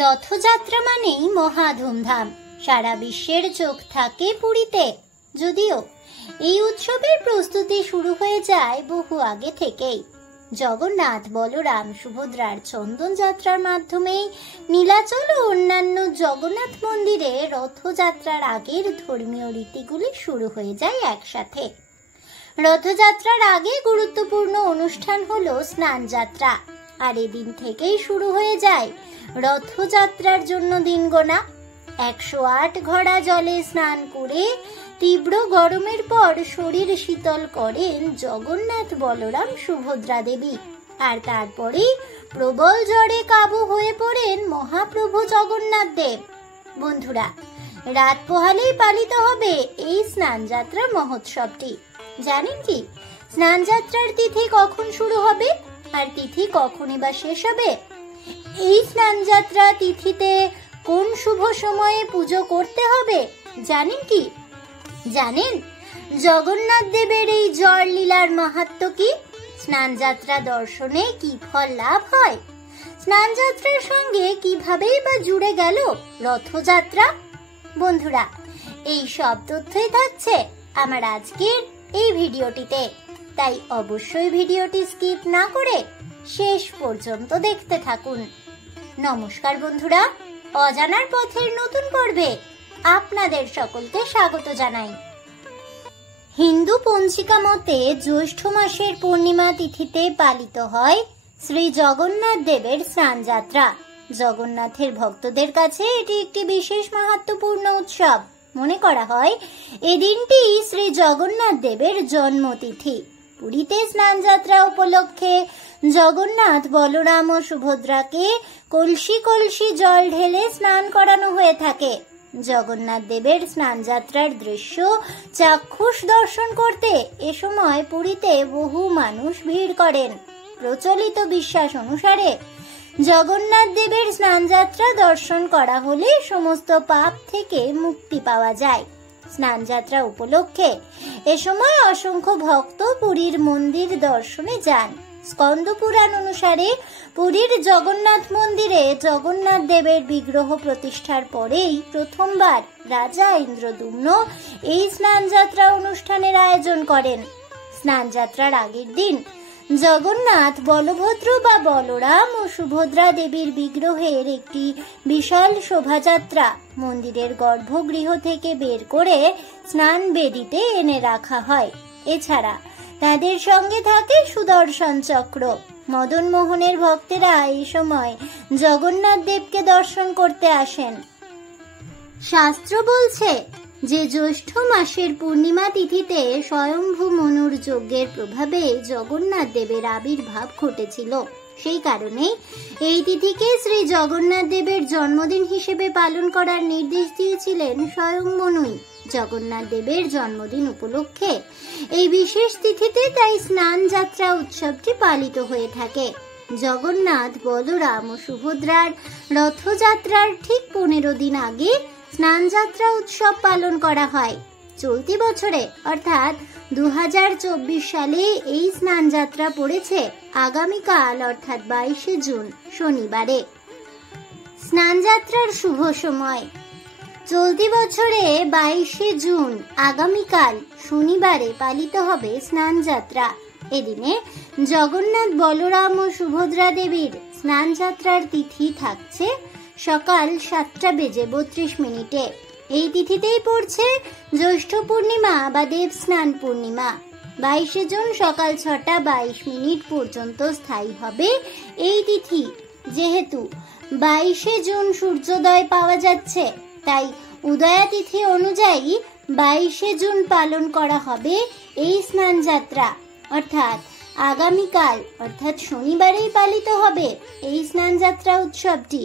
রথযাত্রা মানেই মহা ধুমধাম, সারা বিশ্বের চোখ থাকে পুরীতে। যদিও এই উৎসবের প্রস্তুতি শুরু হয়ে যায় বহু আগে থেকেই। জগন্নাথ, বলরাম, সুভদ্রার চন্দন যাত্রার মাধ্যমেই নীলাচল ও অন্যান্য জগন্নাথ মন্দিরে রথযাত্রার আগের ধর্মীয় রীতিগুলি শুরু হয়ে যায় একসাথে। রথযাত্রার আগে গুরুত্বপূর্ণ অনুষ্ঠান হলো স্নান যাত্রা, আর এদিন থেকেই শুরু হয়ে যায় রথযাত্রার জন্য দিন গোনা। 108 ঘড়া জলে স্নান করে তীব্র গরমের পর শরীর শীতল করেন জগন্নাথ, বলরাম, সুভদ্রা দেবী। আর তারপরেই প্রবল জ্বরে কাবু হয়ে পড়েন মহাপ্রভু জগন্নাথ দেব। বন্ধুরা, রাত পোহালেই পালিত হবে এই স্নান যাত্রা মহোৎসবটি। জানেন কি স্নান যাত্রার তিথি কখন শুরু হবে আর তিথি কখনই বা শেষ হবে? এই স্নান যাত্রা তিথিতে কোন শুভ সময়ে পুজো করতে হবে জানেন কি? জানেন জগন্নাথ দেবের এই জ্বর লীলার মাহাত্ম্য কি? স্নান যাত্রা দর্শনে কি ফল লাভ হয়? স্নান যাত্রার সঙ্গে কিভাবেই বা জুড়ে গেল রথযাত্রা? বন্ধুরা, এই সব তথ্যই থাকছে আমার আজকের এই ভিডিওটিতে, তাই অবশ্যই ভিডিওটি স্কিপ না করে শেষ পর্যন্ত দেখতে থাকুন। নমস্কার বন্ধুরা, অজানার পথের নতুন পর্বে আপনাদের সকলকে স্বাগত জানাই। হিন্দু পঞ্জিকা মতে জ্যৈষ্ঠ মাসের পূর্ণিমা তিথিতে পালিত হয় শ্রী জগন্নাথ দেবের স্নান যাত্রা। জগন্নাথের ভক্তদের কাছে এটি একটি বিশেষ মাহাত্ম্যপূর্ণ উৎসব। মনে করা হয় এই দিনটি শ্রী জগন্নাথ দেবের জন্মতিথি। পুরীতে স্নান যাত্রা উপলক্ষে জগন্নাথ, বলরাম ও সুভদ্রাকে কলসি কলসি জল ঢেলে স্নান করানো হয়ে থাকে। জগন্নাথ দেবের স্নান যাত্রার দৃশ্য চাক্ষুষ দর্শন করতে এ সময় পুরীতে বহু মানুষ ভিড় করেন। প্রচলিত বিশ্বাস অনুসারে জগন্নাথ দেবের স্নান যাত্রা দর্শন করা হলে সমস্ত পাপ থেকে মুক্তি পাওয়া যায়। স্নান যাত্রা উপলক্ষে এ সময় অসংখ্য ভক্ত পুরীর মন্দির দর্শনে যান। স্কন্দ পুরাণ অনুসারে পুরীর জগন্নাথ মন্দিরে জগন্নাথ দেবের বিগ্রহ প্রতিষ্ঠার পরেই প্রথমবার রাজা ইন্দ্রদ্যুম্ন এই স্নান যাত্রা অনুষ্ঠানের আয়োজন করেন। স্নান যাত্রার আগের দিন জগন্নাথ, বলভদ্র বা বলরাম ও সুভদ্রা দেবীর বিগ্রহের একটি বিশাল শোভাযাত্রা মন্দিরের গর্ভগৃহ থেকে বের করে স্নান বেদিতে এনে রাখা হয়। এছাড়া তাদের সঙ্গে থাকে সুদর্শন চক্র। মদন মোহনের ভক্তেরা এই সময় জগন্নাথ দেবকে দর্শন করতে আসেন। শাস্ত্র বলছে যে জ্যৈষ্ঠ মাসের পূর্ণিমা তিথিতে স্বয়ম্ভু মনুর যজ্ঞের প্রভাবে জগন্নাথ দেবের আবির্ভাব ঘটেছিল। সেই কারণেই এই তিথিকে শ্রী জগন্নাথ দেবের জন্মদিন হিসেবে পালন করার নির্দেশ দিয়েছিলেন স্বয়ং মনুই। জগন্নাথ দেবের জন্মদিন উপলক্ষে এই বিশেষ তিথিতে তাই স্নান যাত্রা উৎসবটি পালিত হয়ে থাকে। জগন্নাথ, বলরাম ও সুভদ্রার রথযাত্রার ঠিক 15 দিন আগে স্নান যাত্রা উৎসব পালন করা হয়। চলতি বছরে অর্থাৎ 2024 সালে এই স্নান যাত্রা পড়েছে আগামীকাল অর্থাৎ 22শে জুন শনিবারে। স্নান যাত্রার শুভ সময় চলতি বছরে 22শে জুন আগামীকাল শনিবারে পালিত হবে স্নান যাত্রা। এদিনে জগন্নাথ, বলরাম ও সুভদ্রা দেবীর স্নান যাত্রার তিথি থাকছে সকাল 7:32 এই তিথিতেই পড়ছে জ্যৈষ্ঠ পূর্ণিমা বা দেব স্নান পূর্ণিমা। 22শে জুন সকাল 6:22 পর্যন্ত স্থায়ী হবে এই তিথি। যেহেতু 22শে জুন সূর্যোদয় পাওয়া যাচ্ছে, তাই উদয়া তিথি অনুযায়ী 22শে জুন পালন করা হবে এই স্নান যাত্রা। অর্থাৎ আগামীকাল অর্থাৎ শনিবারেই পালিত হবে এই স্নান যাত্রা উৎসবটি।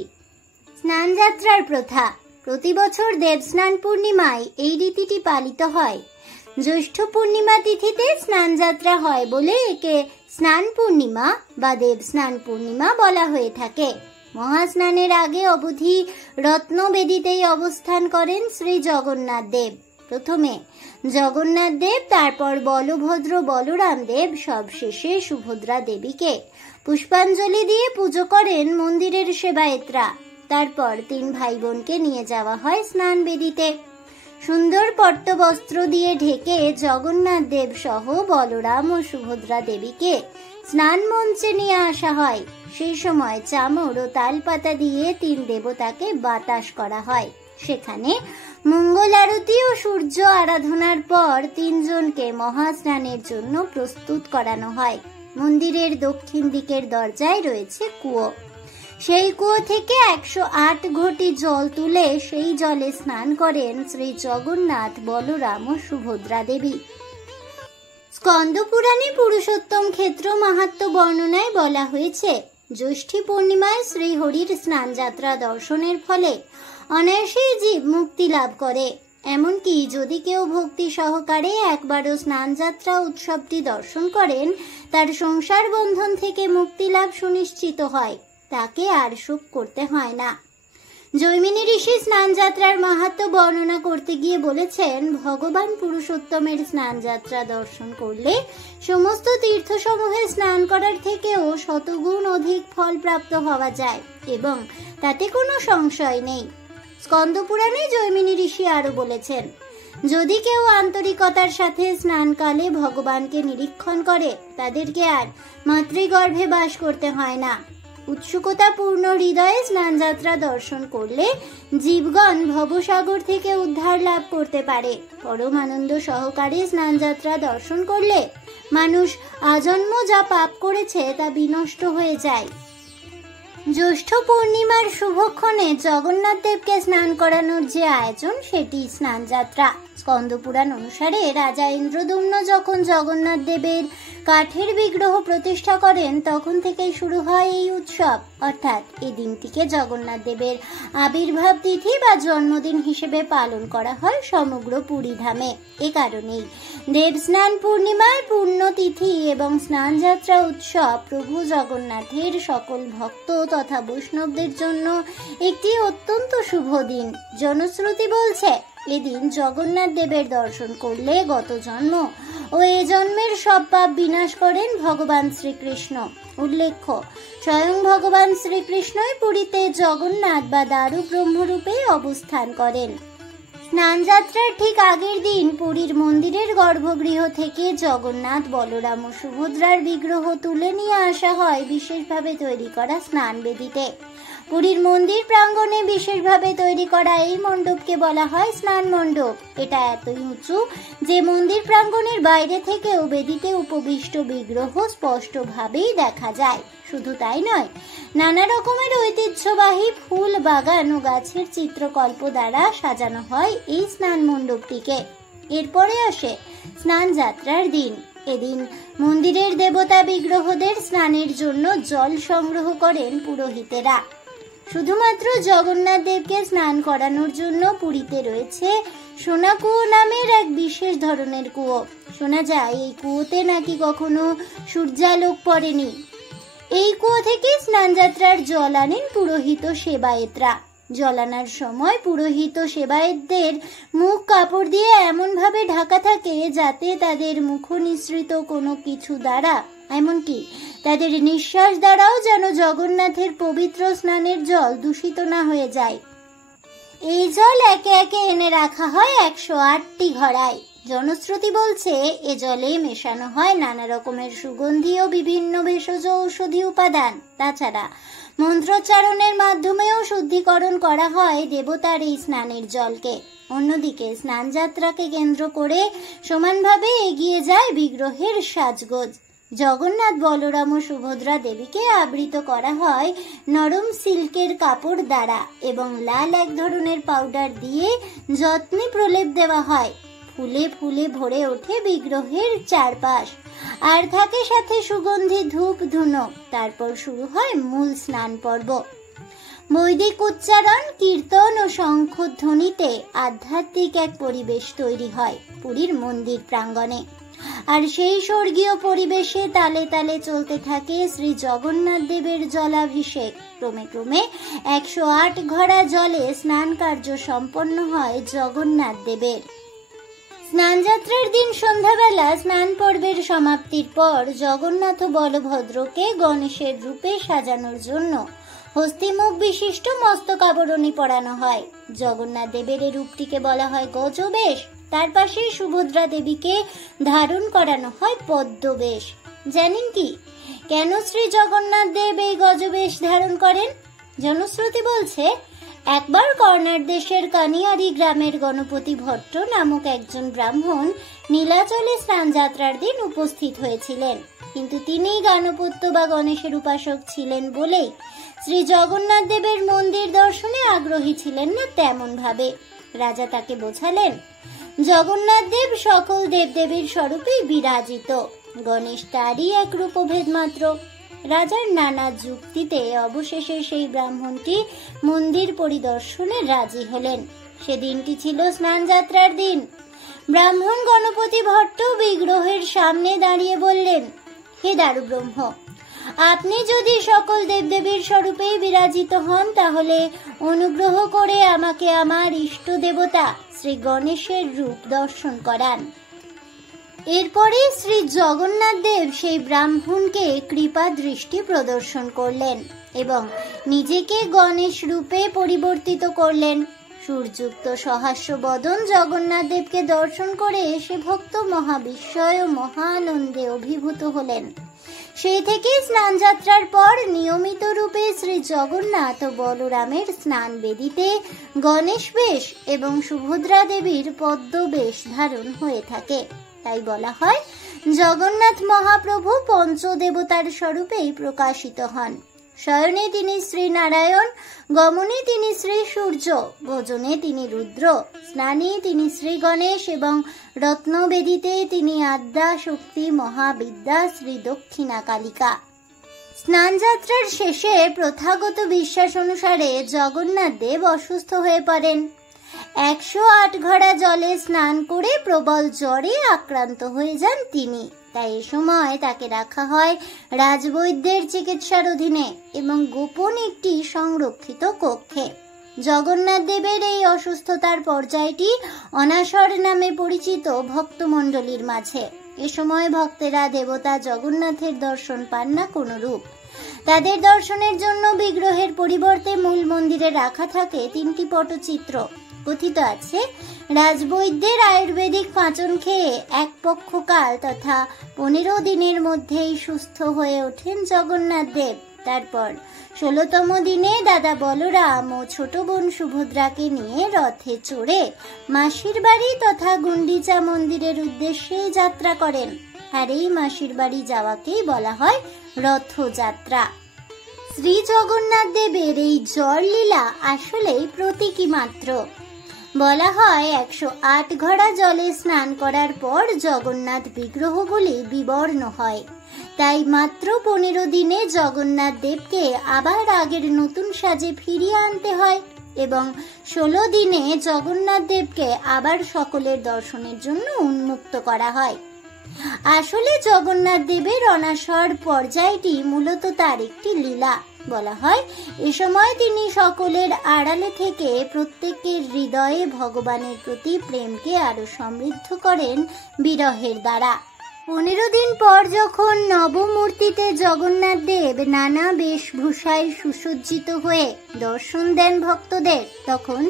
স্নান যাত্রার প্রথা প্রতি বছর দেবস্নান পূর্ণিমায় এই রীতিটি পালিত হয়। জ্যৈষ্ঠ পূর্ণিমা তিথিতে স্নান যাত্রা হয় বলে একে স্নান পূর্ণিমা বা দেবস্নান পূর্ণিমা বলা হয়ে থাকে। মহাস্নানের আগে অবধি রত্নবেদিতেই অবস্থান করেন শ্রী জগন্নাথ দেব। প্রথমে জগন্নাথ দেব, তারপর বলভদ্র, বলরাম দেব, সবশেষে সুভদ্রা দেবীকে পুষ্পাঞ্জলি দিয়ে পুজো করেন মন্দিরের সেবায়েতরা। তারপর 3 ভাই বোনকে নিয়ে যাওয়া হয় স্নান বেদিতে। সুন্দর পট্টবস্ত্র দিয়ে ঢেকে জগন্নাথ দেব সহ বলরাম ও সুভদ্রা দেবীকে স্নান মঞ্চে নিয়ে আসা হয়। সেই সময় চামর ও তালপাতা দিয়ে 3 দেবতাকে বাতাস করা হয়। সেখানে মঙ্গল আরতি ও সূর্য আরাধনার পর 3 জনকে মহাস্নানের জন্য প্রস্তুত করানো হয়। মন্দিরের দক্ষিণ দিকের দরজায় রয়েছে কুয়ো। সেই কুয়ো থেকে 108 ঘটি জল তুলে সেই জলে স্নান করেন শ্রী জগন্নাথ, বলরাম ও সুভদ্রা দেবী। স্কন্দ পুরাণে পুরুষোত্তম ক্ষেত্র মাহাত্ম্য বর্ণনায় বলা হয়েছে, জ্যৈষ্ঠী পূর্ণিমায় শ্রীহরির স্নান যাত্রা দর্শনের ফলে অনায়াসেই জীব মুক্তি লাভ করে। এমনকি যদি কেউ ভক্তি সহকারে একবারও স্নান যাত্রা উৎসবটি দর্শন করেন, তার সংসার বন্ধন থেকে মুক্তি লাভ সুনিশ্চিত হয়, তাকে আর শোক করতে হয় না। জৈমিনী ঋষি স্নান যাত্রার মাহাত্ম্য বর্ণনা করতে গিয়ে বলেছেন, ভগবান পুরুষোত্তমের স্নান যাত্রা দর্শন করলে সমস্ত তীর্থসমূহে স্নান করার থেকেও শতগুণ অধিক ফল প্রাপ্ত হওয়া যায় এবং তাতে কোনো সংশয় নেই। স্কন্দ পুরাণে জৈমিনী ঋষি আরো বলেছেন, যদি কেউ আন্তরিকতার সাথে স্নানকালে ভগবানকে নিরীক্ষণ করে, তাদেরকে আর মাতৃগর্ভে বাস করতে হয় না। উৎসুকতা পূর্ণ হৃদয়ে স্নান যাত্রা দর্শন করলে জীবগণ ভবসাগর থেকে উদ্ধার লাভ করতে পারে। পরম আনন্দ সহকারে স্নান যাত্রা দর্শন করলে মানুষ আজন্ম যা পাপ করেছে তা বিনষ্ট হয়ে যায়। জ্যৈষ্ঠ পূর্ণিমার শুভক্ষণে জগন্নাথ দেবকে স্নান করানোর যে আয়োজন, সেটি স্নান যাত্রা। স্কন্দ পুরাণ অনুসারে রাজা ইন্দ্রদ্যুম্ন যখন জগন্নাথ দেবের কাঠের বিগ্রহ প্রতিষ্ঠা করেন, তখন থেকেই শুরু হয় এই উৎসব। অর্থাৎ এই দিনটিকে জগন্নাথ দেবের আবির্ভাব তিথি বা জন্মদিন হিসেবে পালন করা হয় সমগ্র পুরী ধামে। এ কারণেই দেবস্নান পূর্ণিমার পুণ্যতিথি এবং স্নান যাত্রা উৎসব প্রভু জগন্নাথের সকল ভক্ত তথা বৈষ্ণবদের জন্য একটি অত্যন্ত শুভ দিন। জনশ্রুতি বলছে, এদিন জগন্নাথ দেবের দর্শন করলে গত জন্ম ও এ জন্মের সব পাপ বিনাশ করেন ভগবান শ্রীকৃষ্ণ। উল্লেখ্য, স্বয়ং ভগবান শ্রীকৃষ্ণই পুরীতে জগন্নাথ বা দারু ব্রহ্মরূপে অবস্থান করেন। স্নান যাত্রার ঠিক আগের দিন পুরীর মন্দিরের গর্ভগৃহ থেকে জগন্নাথ, বলরাম ও সুভদ্রার বিগ্রহ তুলে নিয়ে আসা হয় বিশেষভাবে তৈরি করা স্নান বেদিতে। পুরীর মন্দির প্রাঙ্গণে বিশেষভাবে তৈরি করা এই মণ্ডপকে বলা হয় স্নান মণ্ডপ। এটা এতই উঁচু যে মন্দির প্রাঙ্গণের বাইরে থেকেও বেদিতে উপবিষ্ট বিগ্রহ স্পষ্টভাবেই দেখা যায়। শুধু তাই নয়, নানা রকমের ঐতিহ্যবাহী ফুল, বাগান ও গাছের চিত্রকল্প দ্বারা সাজানো হয় এই স্নান মণ্ডপটিকে। এরপরে আসে স্নান যাত্রার দিন। এদিন মন্দিরের দেবতা বিগ্রহদের স্নানের জন্য জল সংগ্রহ করেন পুরোহিতেরা। শুধুমাত্র জগন্নাথ দেবকে স্নান করানোর জন্য পুরীতে রয়েছে সোনা কুয়ো নামের এক বিশেষ ধরনের কুয়ো। শোনা যায় এই কুয়োতে নাকি কখনো সূর্যালোক পড়েনি। এই কুয়ো থেকে স্নান যাত্রার জল আনেন পুরোহিত সেবায়েতরা। জল আনার সময় পুরোহিত সেবায়েতদের মুখ কাপড় দিয়ে এমন ভাবে ঢাকা থাকে যাতে তাদের মুখ নিঃসৃত কোনো কিছু দ্বারা, এমনকি তাদের নিঃশ্বাস দ্বারাও যেন জগন্নাথের পবিত্র স্নানের জল দূষিত না হয়ে যায়। এই জল একে একে এনে রাখা হয় 108টি ঘড়ায়। জনশ্রুতি বলছে, এ জলে মেশানো হয় নানা রকমের সুগন্ধি ও বিভিন্ন ভেষজ ঔষধি উপাদান। তাছাড়া মন্ত্রোচ্চারণের মাধ্যমেও শুদ্ধিকরণ করা হয় দেবতার এই স্নানের জলকে। অন্যদিকে স্নান যাত্রাকে কেন্দ্র করে সমানভাবে এগিয়ে যায় বিগ্রহের সাজগোজ। জগন্নাথ, বলরাম ও সুভদ্রা দেবীকে আবৃত করা হয় নরম সিল্কের কাপড় দ্বারা এবং লাল এক ধরনের পাউডার দিয়ে যত্নে প্রলেপ দেওয়া হয়। ফুলে ফুলে ভরে ওঠে বিগ্রহের চারপাশ, আর থাকে সাথে সুগন্ধি ধূপ ধুনো। তারপর শুরু হয় মূল স্নান পর্ব। বৈদিক উচ্চারণ, কীর্তন ও শঙ্খধ্বনিতে আধ্যাত্মিক এক পরিবেশ তৈরি হয় পুরীর মন্দির প্রাঙ্গণে। আর সেই স্বর্গীয় পরিবেশে তালে তালে চলতে থাকে শ্রী জগন্নাথ দেবের জলাভিষেক। ক্রমে ক্রমে 108 ঘড়া জলে স্নান কার্য সম্পন্ন হয় জগন্নাথ দেবের। স্নান যাত্রার দিন সন্ধ্যাবেলা স্নান পর্বের সমাপ্তির পর জগন্নাথ ও বলভদ্রকে গণেশের রূপে সাজানোর জন্য হস্তিমুখ বিশিষ্ট মস্তক আবরণী পরানো হয়। জগন্নাথ দেবের এই রূপটিকে বলা হয় গজবেশ। তার পাশে সুভদ্রা দেবীকে ধারণ করানো হয় পদ্মবেশ। জানেন কি কেন শ্রী জগন্নাথ দেব এই গজবেশ ধারণ করেন? জনশ্রুতি বলছে, একবার কর্ণাট দেশের কানিয়ারি গ্রামের গণপতি ভট্ট নামক একজন ব্রাহ্মণ নীলাচলে স্নান যাত্রার দিন উপস্থিত হয়েছিলেন, কিন্তু তিনি গণপত্য বা গণেশের উপাসক ছিলেন বলেই শ্রী জগন্নাথ দেবের মন্দির দর্শনে আগ্রহী ছিলেন না। তেমন ভাবে রাজা তাকে বোঝালেন, জগন্নাথ দেব সকল দেবদেবীর স্বরূপেই বিরাজিত, গণেশ তারই এক রূপভেদ মাত্র। রাজার নানা যুক্তিতে অবশেষে সেই ব্রাহ্মণটি মন্দির পরিদর্শনে রাজি হলেন। সেদিনটি ছিল স্নান যাত্রার দিন। ব্রাহ্মণ গণপতি ভট্ট বিগ্রহের সামনে দাঁড়িয়ে বললেন, হে দারুব্রহ্ম, আপনি যদি সকল দেবদেবীর স্বরূপেই বিরাজিত হন, তাহলে অনুগ্রহ করে আমাকে আমার ইষ্ট দেবতা শ্রী গণেশের রূপ দর্শন করান। এরপরে শ্রী জগন্নাথ দেব সেই ব্রাহ্মণকে কৃপা দৃষ্টি প্রদর্শন করলেন এবং নিজেকে গণেশ রূপে পরিবর্তিত করলেন। সূর্যযুক্ত সহাস্য বদন জগন্নাথ দেবকে দর্শন করে সে ভক্ত মহাবিস্ময় ও মহানন্দে অভিভূত হলেন। সেই থেকে স্নান যাত্রার পর নিয়মিত রূপে শ্রী জগন্নাথ ও বলরামের স্নান বেদিতে গণেশ বেশ এবং সুভদ্রা দেবীর পদ্মবেশ ধারণ হয়ে থাকে। তাই বলা হয়, জগন্নাথ মহাপ্রভু পঞ্চদেবতার স্বরূপেই প্রকাশিত হন। শয়নে তিনি শ্রী নারায়ণ, গমনে তিনি শ্রী সূর্য, ভোজনে তিনি রুদ্র, স্নানে তিনি শ্রী গণেশ এবং রত্নবেদিতে তিনি আদ্যা শক্তি মহাবিদ্যা শ্রী দক্ষিণা কালিকা। স্নান যাত্রার শেষে প্রথাগত বিশ্বাস অনুসারে জগন্নাথ দেব অসুস্থ হয়ে পড়েন। 108 ঘড়া জলে স্নান করে প্রবল জ্বরে আক্রান্ত হয়ে যান তিনি। তাই এ সময় তাকে রাখা হয় রাজবৈদ্যের চিকিৎসার অধীনে এবং গোপন একটি সংরক্ষিত কক্ষে। জগন্নাথ দেবের এই অসুস্থতার পর্যায়টি অনাসর নামে পরিচিত ভক্তমণ্ডলীর মাঝে। এ সময় ভক্তেরা দেবতা জগন্নাথের দর্শন পান না কোনো রূপ। তাদের দর্শনের জন্য বিগ্রহের পরিবর্তে মূল মন্দিরে রাখা থাকে 3টি পটচিত্র। কথিত আছে, রাজবৈদ্যের আয়ুর্বেদিক পাচন খেয়ে এক পক্ষকাল তথা 15 দিনের মধ্যেই সুস্থ হয়ে ওঠেন জগন্নাথ দেব। তারপর 16তম দিনে দাদা বলরাম ও ছোট বোন সুভদ্রাকে নিয়ে রথে চড়ে মাসির বাড়ি তথা গুন্ডিচা মন্দিরের উদ্দেশ্যে যাত্রা করেন। আর এই মাসির বাড়ি যাওয়াকেই বলা হয় রথযাত্রা। শ্রী জগন্নাথ দেবের এই জ্বর লীলা আসলেই প্রতীকী মাত্র। বলা হয় 108 ঘড়া জলে স্নান করার পর জগন্নাথ বিগ্রহগুলি বিবর্ণ হয়। তাই মাত্র 15 দিনে জগন্নাথ দেবকে আবার আগের নতুন সাজে ফিরিয়ে আনতে হয় এবং 16 দিনে জগন্নাথ দেবকে আবার সকলের দর্শনের জন্য উন্মুক্ত করা হয়। আসলে জগন্নাথ দেবের অনাসর পর্যায়টি মূলত তার একটি লীলা। বলা হয়, এ সময় তিনি সকলের আড়ালে থেকে প্রত্যেকের হৃদয়ে ভগবানের প্রতি প্রেমকে আরো সমৃদ্ধ করেন বিরহের দ্বারা। 15 দিন পর যখন নবমূর্তিতে জগন্নাথ দেব নানা বেশভূষায় সুসজ্জিত হয়ে দর্শন দেন ভক্তদের, তখন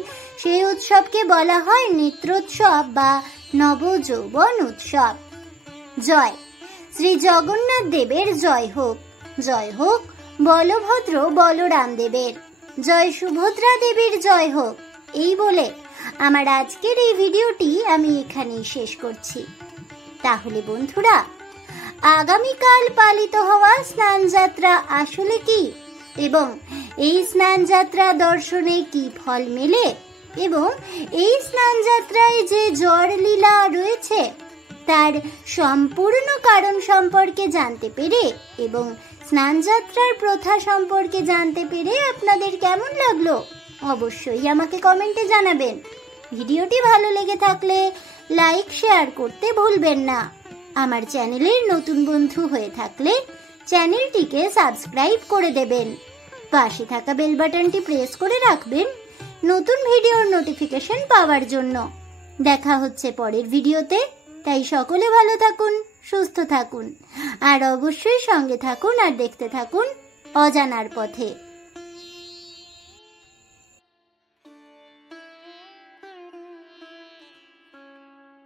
সেই উৎসবকে বলা হয় নেত্রোৎসব বা নবযৌবন উৎসব। জয় শ্রী জগন্নাথ দেবের জয় হোক, জয় হোক বলভদ্র বলরাম দেবের, জয় সুভদ্রা দেবীর জয় হোক। এই বলে আমার আজকের এই ভিডিওটি আমি এখানেই শেষ করছি। তাহলে বন্ধুরা, আগামীকাল পালিত হওয়া স্নান যাত্রা আসলে কি এবং এই স্নান যাত্রা দর্শনে কি ফল মেলে এবং এই স্নান যাত্রায় যে জ্বর লীলা রয়েছে তার সম্পূর্ণ কারণ সম্পর্কে জানতে পেরে এবং স্নান যাত্রার প্রথা সম্পর্কে জানতে পেরে আপনাদের কেমন লাগলো অবশ্যই আমাকে কমেন্টে জানাবেন। ভিডিওটি ভালো লেগে থাকলে লাইক শেয়ার করতে ভুলবেন না। আমার চ্যানেলের নতুন বন্ধু হয়ে থাকলে চ্যানেলটিকে সাবস্ক্রাইব করে দেবেন। পাশে থাকা বেল বাটনটি প্রেস করে রাখবেন নতুন ভিডিওর নোটিফিকেশন পাওয়ার জন্য। দেখা হচ্ছে পরের ভিডিওতে। তাই সকলে ভালো থাকুন, সুস্থ থাকুন আর অবশ্যই সঙ্গে থাকুন আর দেখতে থাকুন অজানার পথে।